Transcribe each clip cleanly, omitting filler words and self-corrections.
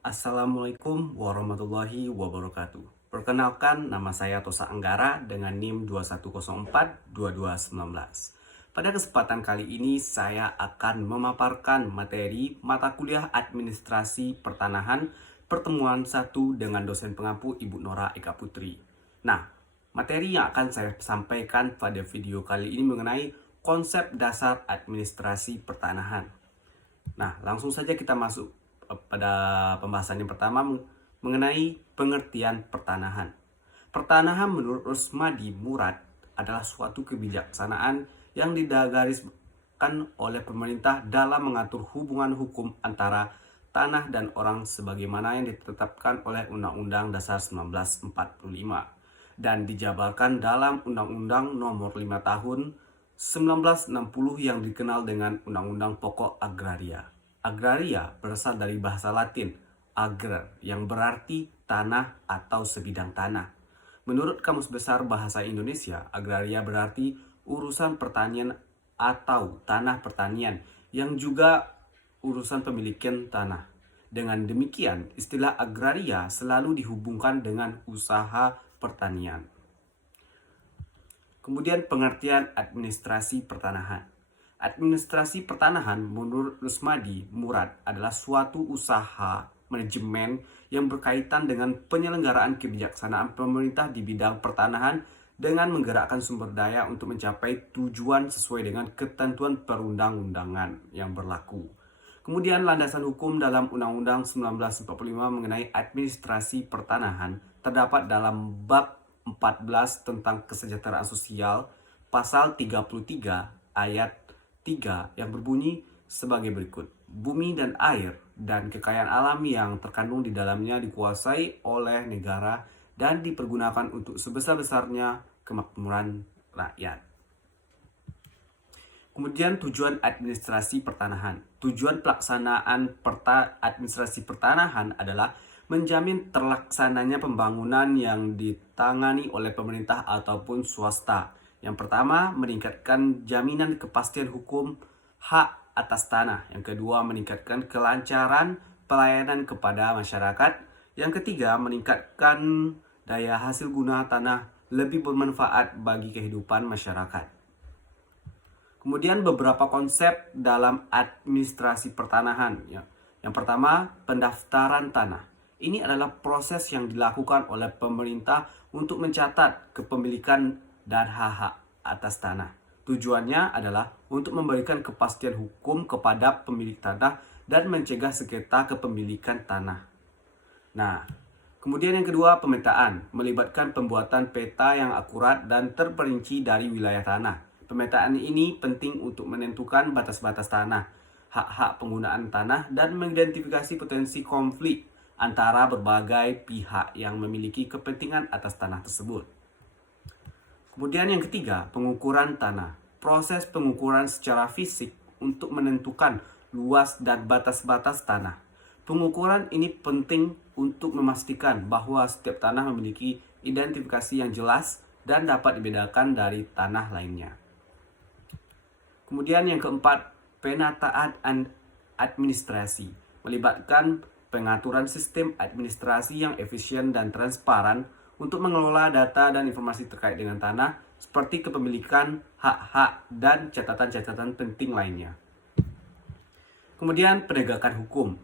Assalamualaikum warahmatullahi wabarakatuh. Perkenalkan, nama saya Tosa Anggara dengan NIM 21042219. Pada kesempatan kali ini saya akan memaparkan materi mata kuliah Administrasi Pertanahan pertemuan 1 dengan dosen pengampu Ibu Nora Eka Putri. Nah, materi yang akan saya sampaikan pada video kali ini mengenai konsep dasar administrasi pertanahan. Nah, langsung saja kita masuk pada pembahasan yang pertama mengenai pengertian pertanahan. Pertanahan menurut Rusmadi Murad adalah suatu kebijaksanaan yang digariskan oleh pemerintah dalam mengatur hubungan hukum antara tanah dan orang sebagaimana yang ditetapkan oleh Undang-Undang Dasar 1945 dan dijabarkan dalam Undang-Undang Nomor 5 Tahun 1960 yang dikenal dengan Undang-Undang Pokok Agraria. Agraria berasal dari bahasa Latin agrer yang berarti tanah atau sebidang tanah. Menurut Kamus Besar Bahasa Indonesia, agraria berarti urusan pertanian atau tanah pertanian yang juga urusan pemilikan tanah. Dengan demikian, istilah agraria selalu dihubungkan dengan usaha pertanian. Kemudian pengertian administrasi pertanahan. Administrasi pertanahan menurut Rusmadi Murad adalah suatu usaha manajemen yang berkaitan dengan penyelenggaraan kebijaksanaan pemerintah di bidang pertanahan dengan menggerakkan sumber daya untuk mencapai tujuan sesuai dengan ketentuan perundang-undangan yang berlaku. Kemudian landasan hukum dalam Undang-Undang 1945 mengenai administrasi pertanahan terdapat dalam bab 14 tentang kesejahteraan sosial pasal 33 ayat 3 yang berbunyi sebagai berikut. Bumi dan air dan kekayaan alam yang terkandung di dalamnya dikuasai oleh negara dan dipergunakan untuk sebesar-besarnya kemakmuran rakyat. Kemudian tujuan administrasi pertanahan. Tujuan pelaksanaan administrasi pertanahan adalah menjamin terlaksananya pembangunan yang ditangani oleh pemerintah ataupun swasta. Yang pertama, meningkatkan jaminan kepastian hukum hak atas tanah. Yang kedua, meningkatkan kelancaran pelayanan kepada masyarakat. Yang ketiga, meningkatkan daya hasil guna tanah lebih bermanfaat bagi kehidupan masyarakat. Kemudian beberapa konsep dalam administrasi pertanahan. Yang pertama, pendaftaran tanah. Ini adalah proses yang dilakukan oleh pemerintah untuk mencatat kepemilikan dan hak-hak atas tanah. Tujuannya adalah untuk memberikan kepastian hukum kepada pemilik tanah dan mencegah sengketa kepemilikan tanah. Nah, kemudian yang kedua, pemetaan, melibatkan pembuatan peta yang akurat dan terperinci dari wilayah tanah. Pemetaan ini penting untuk menentukan batas-batas tanah, hak-hak penggunaan tanah, dan mengidentifikasi potensi konflik antara berbagai pihak yang memiliki kepentingan atas tanah tersebut. Kemudian yang ketiga, pengukuran tanah. Proses pengukuran secara fisik untuk menentukan luas dan batas-batas tanah. Pengukuran ini penting untuk memastikan bahwa setiap tanah memiliki identifikasi yang jelas dan dapat dibedakan dari tanah lainnya. Kemudian yang keempat, penataan administrasi. Melibatkan pengaturan sistem administrasi yang efisien dan transparan untuk mengelola data dan informasi terkait dengan tanah seperti kepemilikan, hak-hak, dan catatan-catatan penting lainnya. Kemudian penegakan hukum.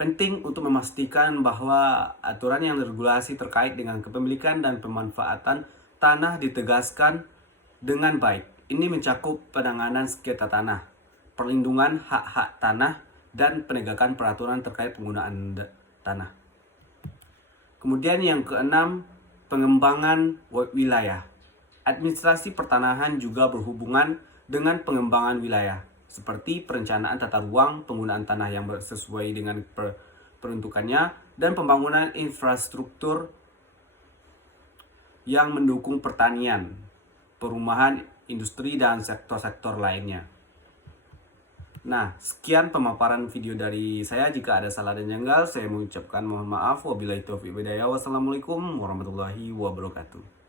Penting untuk memastikan bahwa aturan yang regulasi terkait dengan kepemilikan dan pemanfaatan tanah ditegaskan dengan baik. Ini mencakup penanganan sengketa tanah, perlindungan hak-hak tanah, dan penegakan peraturan terkait penggunaan tanah. Kemudian yang keenam, pengembangan wilayah. Administrasi pertanahan juga berhubungan dengan pengembangan wilayah, seperti perencanaan tata ruang, penggunaan tanah yang sesuai dengan peruntukannya, dan pembangunan infrastruktur yang mendukung pertanian, perumahan, industri, dan sektor-sektor lainnya. Nah, sekian pemaparan video dari saya. Jika ada salah dan janggal, saya mengucapkan mohon maaf. Wabillahi taufiq wal hidayah. Wassalamualaikum warahmatullahi wabarakatuh.